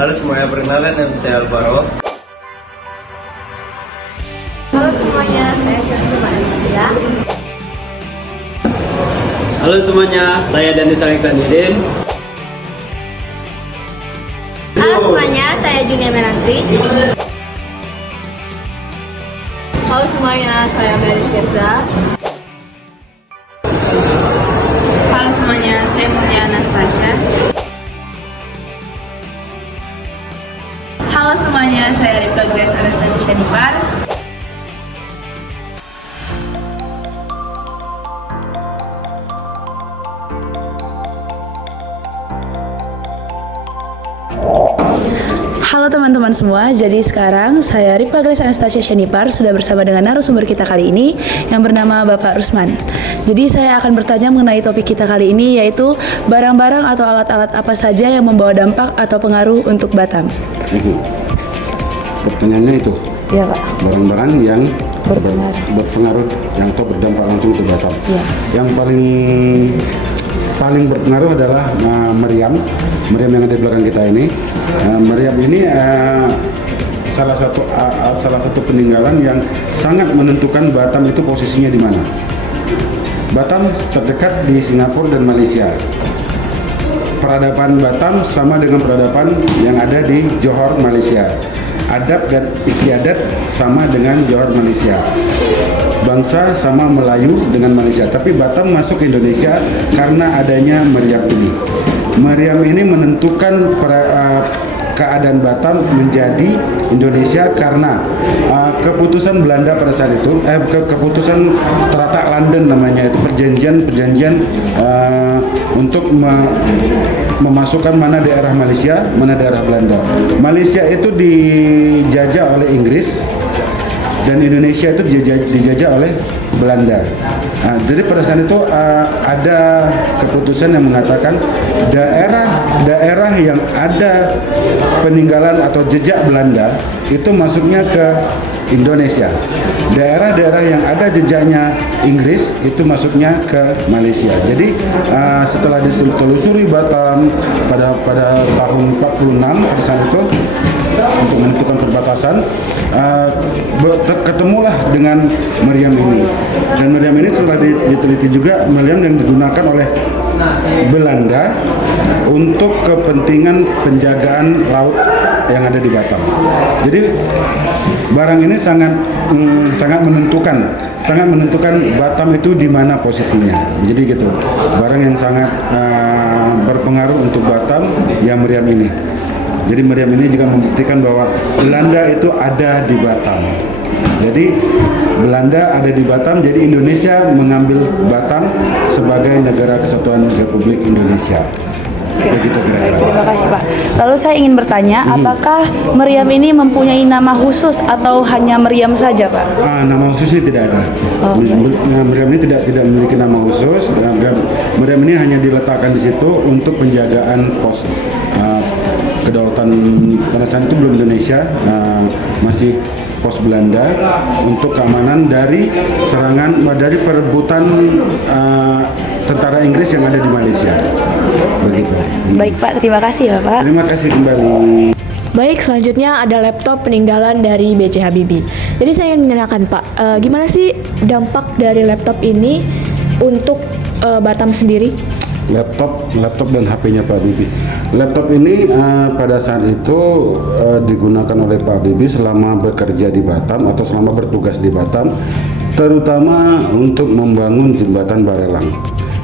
Halo semuanya, perkenalkan nama saya Alvaro. Halo semuanya, saya Syamsul Maria. Halo semuanya, saya Danis Alexandrin. Halo semuanya, saya Junia Menantri. Halo semuanya, saya Mary Firza. Halo semuanya, saya Mutia Anastasia. Halo semuanya, saya Ripka Grace Anastasia Shanipar. Halo teman-teman semua, jadi sekarang saya Ripka Grace Anastasia Shanipar sudah bersama dengan narasumber kita kali ini yang bernama Bapak Rusman. Jadi saya akan bertanya mengenai topik kita kali ini, yaitu barang-barang atau alat-alat apa saja yang membawa dampak atau pengaruh untuk Batam. Pertanyaannya itu, Ya Pak. barang-barang yang Berpengaruh. yang atau berdampak langsung ke Batam. Ya. Yang paling berpengaruh adalah meriam yang ada di belakang kita ini. Meriam ini salah satu peninggalan yang sangat menentukan Batam itu posisinya di mana. Batam terdekat di Singapura dan Malaysia. Peradaban Batam sama dengan peradaban yang ada di Johor, Malaysia. Adab dan istiadat sama dengan Johor, Malaysia. Bangsa sama Melayu dengan Malaysia. Tapi Batam masuk ke Indonesia karena adanya meriam ini. Meriam ini menentukan keadaan Batam menjadi Indonesia karena keputusan Belanda pada saat itu, keputusan Traktat London namanya itu, perjanjian untuk memasukkan mana daerah Malaysia, mana daerah Belanda. Malaysia itu dijajah oleh Inggris dan Indonesia itu dijajah oleh Belanda. Jadi pada saat itu ada keputusan yang mengatakan daerah yang ada peninggalan atau jejak Belanda itu masuknya ke Indonesia. Daerah-daerah yang ada jejaknya Inggris itu masuknya ke Malaysia. Jadi setelah ditelusuri Batam pada tahun 46 pada saat itu untuk menentukan perbatasan, ketemulah dengan meriam ini. Dan meriam ini setelah diteliti juga, meriam yang digunakan oleh Belanda untuk kepentingan penjagaan laut yang ada di Batam. Jadi barang ini sangat menentukan Batam itu di mana posisinya. Jadi gitu. Barang yang sangat berpengaruh untuk Batam ya meriam ini. Jadi meriam ini juga membuktikan bahwa Belanda itu ada di Batam. Jadi Belanda ada di Batam, jadi Indonesia mengambil Batam sebagai negara kesatuan Republik Indonesia. Begitu kira-kira. Terima kasih Pak. Lalu saya ingin bertanya, apakah meriam ini mempunyai nama khusus atau hanya meriam saja Pak? Nama khususnya tidak ada. Meriam ini tidak memiliki nama khusus. Meriam ini hanya diletakkan di situ untuk penjagaan pos kedaulatan. Pada saat itu belum Indonesia, masih pos Belanda untuk keamanan dari serangan, dari perebutan tentara Inggris yang ada di Malaysia. Begitu. Baik Pak, terima kasih ya Pak. Terima kasih kembali. Baik, selanjutnya ada laptop peninggalan dari B.J. Habibie. Jadi saya ingin menanyakan Pak, gimana sih dampak dari laptop ini untuk Batam sendiri? Laptop dan HP-nya Pak Habibie. Laptop ini pada saat itu digunakan oleh Pak Habibie selama bekerja di Batam atau selama bertugas di Batam, terutama untuk membangun jembatan Barelang.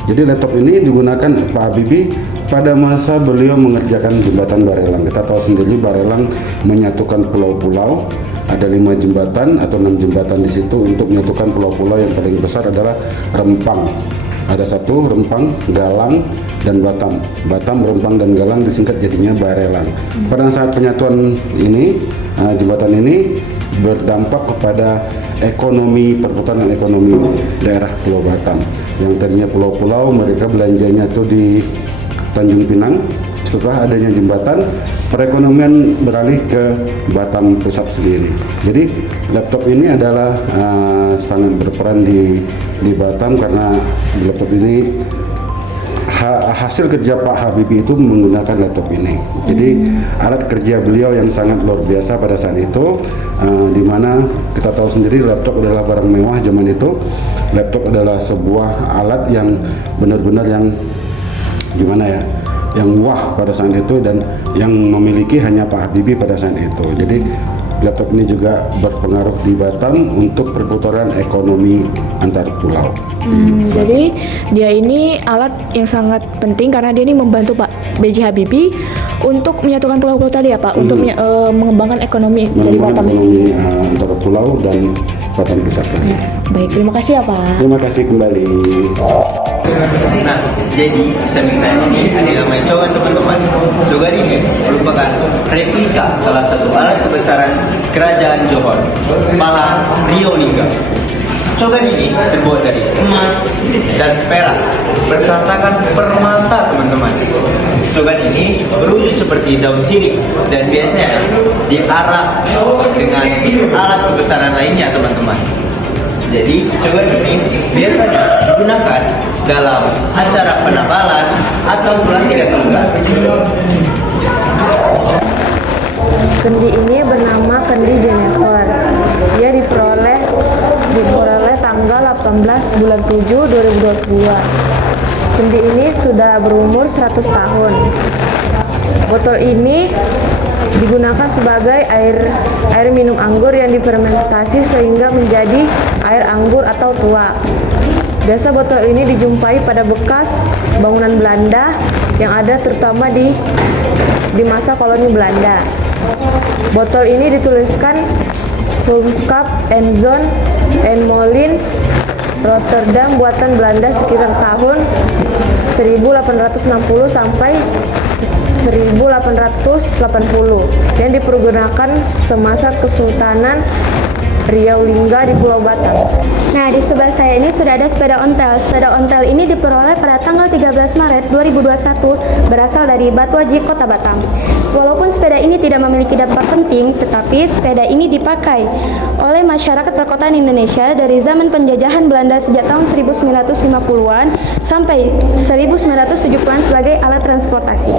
Jadi laptop ini digunakan Pak Habibie pada masa beliau mengerjakan jembatan Barelang. Kita tahu sendiri Barelang menyatukan pulau-pulau. Ada 5 jembatan atau 6 jembatan di situ untuk menyatukan pulau-pulau. Yang paling besar adalah Rempang. Ada 1 Rempang, Galang, dan Batam. Batam, Rempang, dan Galang disingkat jadinya Barelang. Pada saat penyatuan ini, jembatan ini berdampak kepada perputaran ekonomi daerah Pulau Batam. Yang tadinya pulau-pulau, mereka belanjanya tuh di Tanjung Pinang. Setelah adanya jembatan, perekonomian beralih ke Batam pusat sendiri. Jadi laptop ini adalah sangat berperan di Batam karena laptop ini hasil kerja Pak Habibie itu menggunakan laptop ini. Jadi alat kerja beliau yang sangat luar biasa pada saat itu, di mana kita tahu sendiri laptop adalah barang mewah zaman itu. Laptop adalah sebuah alat yang benar-benar yang gimana ya, yang wah pada saat itu dan yang memiliki hanya Pak Habibie pada saat itu. Jadi laptop ini juga berpengaruh di Batam untuk perputaran ekonomi antar pulau. Jadi dia ini alat yang sangat penting karena dia ini membantu Pak B.J. Habibie untuk menyatukan pulau-pulau tadi ya Pak, untuk mengembangkan ekonomi dari Batam ekonomi sendiri. antara pulau dan Batam Pusat. Baik, terima kasih ya Pak. Terima kasih kembali. Nah, jadi di samping saya ini ada namanya cogan teman-teman. Cogan ini merupakan replika salah satu alat kebesaran kerajaan Johor, Malang Rio Lingga. Cogan ini terbuat dari emas dan perak, bertatakan permata teman-teman. Cogan ini berwujud seperti daun sirih dan biasanya diarak dengan alat kebesaran lainnya teman-teman. Jadi cogan ini biasanya digunakan dalam acara penabalan atau pelantikan tunggal. Kendi ini bernama kendi Jennifer. Dia diperoleh tanggal 18 bulan 7 2022. Kendi ini sudah berumur 100 tahun. Botol ini digunakan sebagai air minum anggur yang difermentasi sehingga menjadi air anggur atau tua. Biasa botol ini dijumpai pada bekas bangunan Belanda yang ada terutama di masa koloni Belanda. Botol ini dituliskan Humskap en Zon en Molin Rotterdam buatan Belanda sekitar tahun 1860 sampai 1880 yang dipergunakan semasa Kesultanan Riau Lingga di Pulau Batam. Nah, di sebelah saya ini sudah ada sepeda ontel. Sepeda ontel ini diperoleh pada tanggal 13 Maret 2021 berasal dari Batu Aji, Kota Batam. Walaupun sepeda ini tidak memiliki dampak penting, tetapi sepeda ini dipakai oleh masyarakat perkotaan Indonesia dari zaman penjajahan Belanda sejak tahun 1950-an sampai 1970-an sebagai alat transportasi.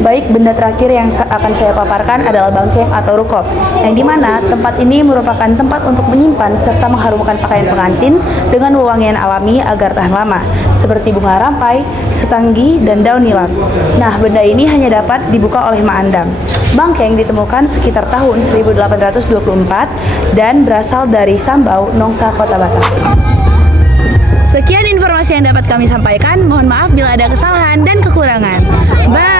Baik, benda terakhir yang akan saya paparkan adalah bangkeng atau rukop, yang dimana tempat ini merupakan tempat untuk menyimpan serta mengharumkan pakaian pengantin dengan wewangian alami agar tahan lama, seperti bunga rampai, setanggi, dan daun nilam. Nah, benda ini hanya dapat dibuka oleh Mak Andam. Bangkeng ditemukan sekitar tahun 1824 dan berasal dari Sambau, Nongsa, Kota Batam. Sekian informasi yang dapat kami sampaikan. Mohon maaf bila ada kesalahan dan kekurangan. Bye!